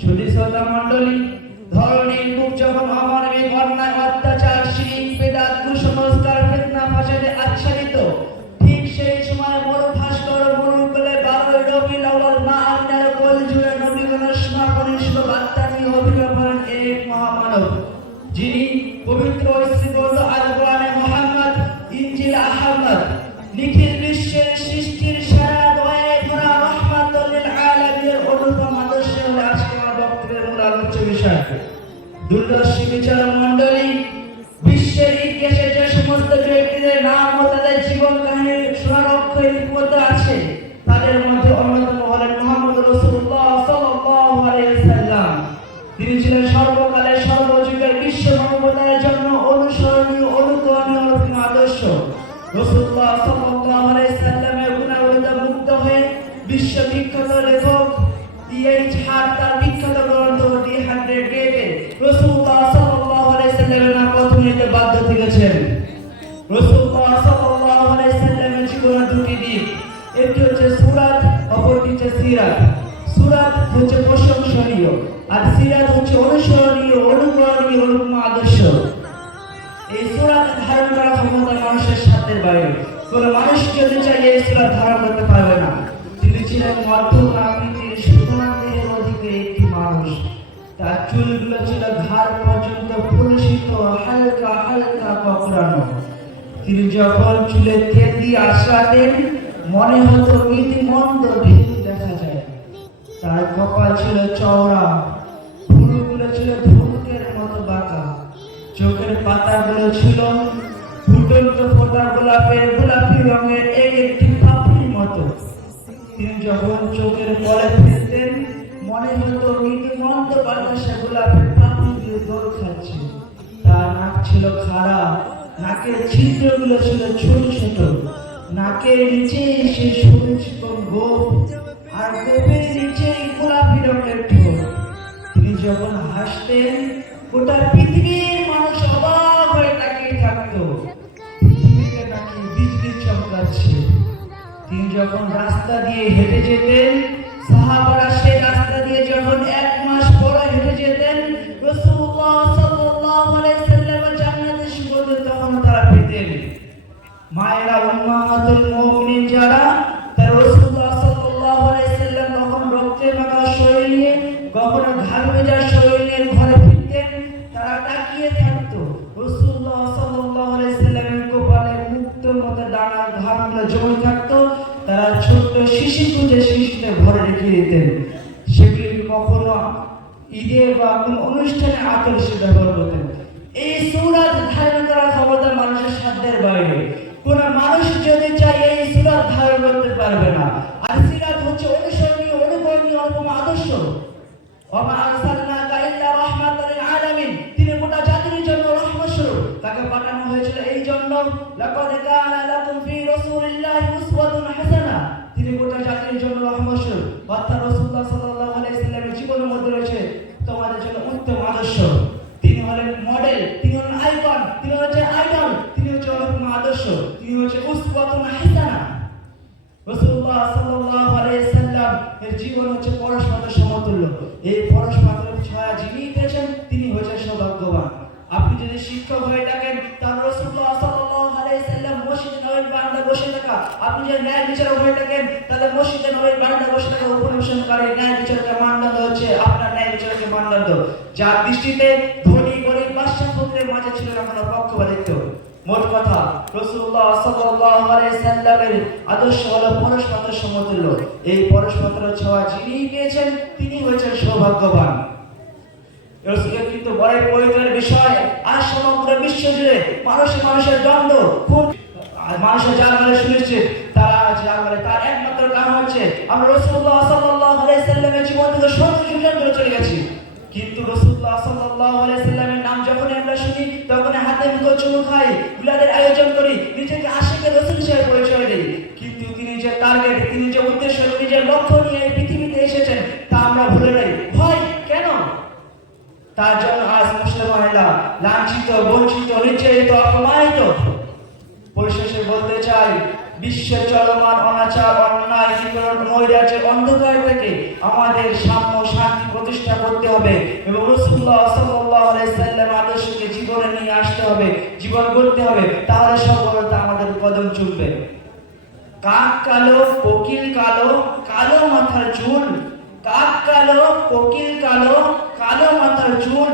শুধু শ্রোতা মণ্ডলী, ধরনের রূপ যখন অমানবিক অন্যায়, অত্যাচার, শিরিক, বিদআত, কুসংস্কার, ফিতনা, ফাসাদে আচ্ছাদিত, ঠিক সেই সময় বড় ভাস্কর মরুকলে 12 রবিউল আউয়াল মা আমিনার কোল জুড়ে নবীগণের সমাপনী শুভ বার্তা নিয়ে অভিনয় করেন এক মহামানব, যিনি পবিত্র শ্রীগ্রন্থ আল কোরআনে মুহাম্মদ, ইনজিল আহমদ, নিখিল বিশ্বের সৃষ্টির সারা দয়ায় ভরা রহমাতুল লিল আলামিনের অনুপম আদর্শ হলো আজকে আমার বক্তব্যের মূল আলোচ্য বিষয়। দুর্দর্শী বিচারক মণ্ডলী, বিশ্বের ইতিহাসে যে সমস্ত ব্যক্তিদের নাম ও তাদের জীবন কাহিনী শোনার অক্ষরে লিপিবদ্ধ আছে, তাদের মধ্যে অন্যতম হলেন মুহাম্মদ রাসূলুল্লাহ সাল্লাল্লাহু আলাইহি ওয়াসাল্লাম। তিনি ছিলেন সর্বকালের সর্বযুগের বিশ্ব মানবতার জন্য অনুসরণীয়, অনুকরণীয় অনুপম আদর্শ। রাসূলুল্লাহ সাল্লাল্লাহু আলাইহি ওয়াসাল্লামের গুণাবলীতে মুগ্ধ হয়ে বিশ্ববিখ্যাত লেখক D.H. Hart তার বিখ্যাত গ্রন্থ The 100 Days রাসূলুল্লাহ সাল্লাল্লাহু আলাইহি ওয়াসাল্লামের নাম প্রথম নিতে বাধ্য থেকেছেন। রাসূলুল্লাহ সাল্লাল্লাহু আলাইহি ওয়াসাল্লামের জীবনের দুটি দিক, একটি হচ্ছে সুরাত, অপরটি হচ্ছে সিরাত। সুরাত হচ্ছে প্রশংসনীয় আর সিরাত হচ্ছে অনুসরণীয়, অনুকরণীয়, অনুপম আদর্শ। এই সুরাত ধারণ করা ক্ষমতা মানুষের সাধ্যের বাইরে, কোনো মানুষ যদি চাই এই সুরাত ধারণ করতে পারবে না। তিনি ছিলেন মধ্যম আকৃতির, সুঠাম দেহের অধিকারী একটি মানুষ। তার চুলগুলো ছিল ঘাড় পর্যন্ত প্রশিত, হালকা হালকা কোঁকড়ানো। তিনি যখন চুলে তেল দিয়ে আঁচড়াতেন, মনে হতো ইতিমন্দ ঢেউ দেখা যায়। তার কপাল ছিল চওড়া, ভুরুগুলো ছিল ধনুকের মতো বাঁকা, চোখের পাতাগুলো ছিল ফুটন্ত ফোটা গোলাপি রঙের একটি পাপড়ির মতো। তিনি যখন চোখের পরে ফেলতেন, মনে হতো মৃদুমন্দ বাতাসে গোলাপের পাপড়িগুলো দোল খাচ্ছে। তার নাক ছিল খাড়া, নাকের ছিদ্রগুলো ছিল ছোট ছোট, নাকের নিচে সে সরু চিকন গোঁফ, আর গোঁফের নিচে গোলাপি রঙের ঠোঁট। তিনি যখন হাসতেন, গোটা পৃথিবীর মানুষ অবাক হয়ে তাকিয়ে থাকতো, পৃথিবীতে নাকি বিজলি চমকাচ্ছে। তিনি যখন রাস্তা দিয়ে হেঁটে যেতেন, সাহাবারা সেই রাস্তা দিয়ে যখন 1 মাস পরে হেঁটে যেতেন, রাসূলুল্লাহ সাল্লাল্লাহু আলাইহি ওয়াসাল্লাম জান্নাতে সুগন্ধ তখন তারা পেতেন। মায়েরা, উম্মাহাতুল মুমিনিন যারা, তারা রাসূলুল্লাহ সাল্লাল্লাহু আলাইহি ওয়াসাল্লাম তখন রক্তে মাখা শরীর নিয়ে, কখনো ঘাম ভেজা শরীর নিয়ে ঘরে ফিরতেন, তারা তাকিয়ে থাকতো। রাসূলুল্লাহ সাল্লাল্লাহু আলাইহি ওয়াসাল্লামের কপালে মুক্তোর মতো দানার ঘামগুলো জমে থাকতো। তারা ছোট্ট শিশি খুঁজে শিশিতে ভরে রেখে দিতেন। সেগুলি কখনো ঈদে বা কোনো অনুষ্ঠানে আতর ব্যবহার করতেন। এই সূরাত ধারণ করার ক্ষমতা মানুষের সাধ্যের বাইরে, কোন মানুষ যদি চায় এই সূরাত ধারণ করতে পারবে না। আর সিরাত হচ্ছে অনুসরণীয়, অনুকরণীয়, অনুপম আদর্শ। ওমা আরসালনাকা ইল্লা রাহমাতাল লিল আলামিন, তিনি গোটা জাতির জন্য রহমত স্বরূপ তাকে পাঠানো হয়েছিল। এই জন্য লাকাদ কানা লাকুম ফি রাসূলিল্লাহি উসওয়াতুন হাসানাহ, তিনি গোটা জাতির জন্য রহমত স্বরূপ। অর্থাৎ রাসূলুল্লাহ সাল্লাল্লাহু আলাইহি ওয়াসাল্লামের জীবনের মধ্যে রয়েছে তোমাদের জন্য উত্তম আদর্শ। তিনি হলেন মডেল, তিনি হলেন আইকন, তিনি হচ্ছে আইডল, তিনি হচ্ছে অনুপম আদর্শ, তিনি হচ্ছে উসওয়াতুন হাসানাহ। রাসূলুল্লাহ সাল্লাল্লাহু আলাইহি ওয়াসাল্লাম এর জীবন হচ্ছে পরশপাতের সমতুল্য। এই পরশপাতের ছায়া যিনি পেয়েছেন, তিনি হচ্ছেন সৌভাগ্যবান। আপনি যদি শিক্ষক হয়ে থাকেন, তাহলে রাসূলুল্লাহ সাল্লাল্লাহু আলাইহি ওয়াসাল্লাম মসজিদে নববীর বারান্দায় বসে থাকা। আপনি যদি ন্যায় বিচারক হয়ে থাকেন, তাহলে মসজিদে নববীর বারান্দায় বসে থাকা উপনিবেশনকারী ন্যায় বিচারকের মানদণ্ড হচ্ছে আপনার ন্যায় বিচারকের মানদণ্ড, যার দৃষ্টিতে ধনী গরিব বাদশা ফকিরের মাঝে ছিল না কোনো পক্ষপাতিত্ব। মোট কথা, রাসূলুল্লাহ সাল্লাল্লাহু আলাইহি ওয়াসাল্লামের আদর্শ হলো পরশপাতের সমতুল্য। এই পরশপাতের ছোঁয়া যিনি পেয়েছেন, তিনি হয়েছেন সৌভাগ্যবান। রাসূলের কিন্তু বড় পবিত্র বিষয়। আর সমগ্র বিশ্ব জুড়ে মানুষের দ্বন্দ্ব, খুন, মানুষের যার মানে শুনেছে তারা যার মানে তার একমাত্র কারণ হচ্ছে আমরা রাসূলুল্লাহ সাল্লাল্লাহু আলাইহি ওয়াসাল্লামের জীবন থেকে সত্যি করে চলে গেছি। কিন্তু রাসূলুল্লাহ সাল্লাল্লাহু আলাইহি ওয়াসাল্লামের নাম যখন আমরা শুনি, তখন হাতে মুখে চুমু খাই, মিলাদের আয়োজন করি, নিজেকে আশিকে রাসূল হিসেবে পরিচয় দেই। কিন্তু তিনি যে টার্গেট, তিনি যে উদ্দেশ্য, নিজের লক্ষ্য নিয়ে এই পৃথিবীতে এসেছেন, তা আমরা ভুলে যাই। ভয় কেন? তার জন্য আজ মুসলমানেরা লাঞ্ছিত, বঞ্চিত, নির্যাতিত, অপমানিত। পরিশেষে বলতে চাই, বিশ্বের চলমান অনাচার, অন্যায়, নিপীড়ন, নৈরাজ্যের অন্ধকার থেকে আমাদের সাম্য শান্তি প্রতিষ্ঠা করতে হবে এবং রাসূলুল্লাহ সাল্লাল্লাহু আলাইহি সাল্লাম আদর্শকে জীবনে নিয়ে আসতে হবে, জীবন গড়তে হবে। তাহলে সফলতা আমাদের কদম চুমবে। কাক কালো, কোকিল কালো, কালো মাথার চুল। কাক কালো, কোকিল কালো, কালো মাথার চুল।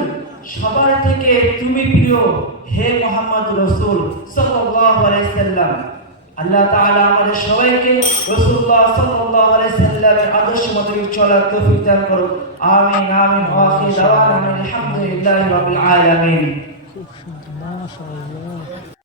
সবার থেকে তুমি প্রিয় হে মুহাম্মদ রাসূল সাল্লাল্লাহু আলাইহি সাল্লাম। আল্লাহ তাআলা আমাদের সবাইকে রাসূলুল্লাহ সাল্লাল্লাহু আলাইহি সাল্লামের আদর্শ মতো চলার তৌফিক দান করুন। আমিন আমিন। ওয়া আখিরু দাওয়ানা আলহামদুলিল্লাহি রাব্বিল আলামিন। খুব সুন্দর, মাশাআল্লাহ।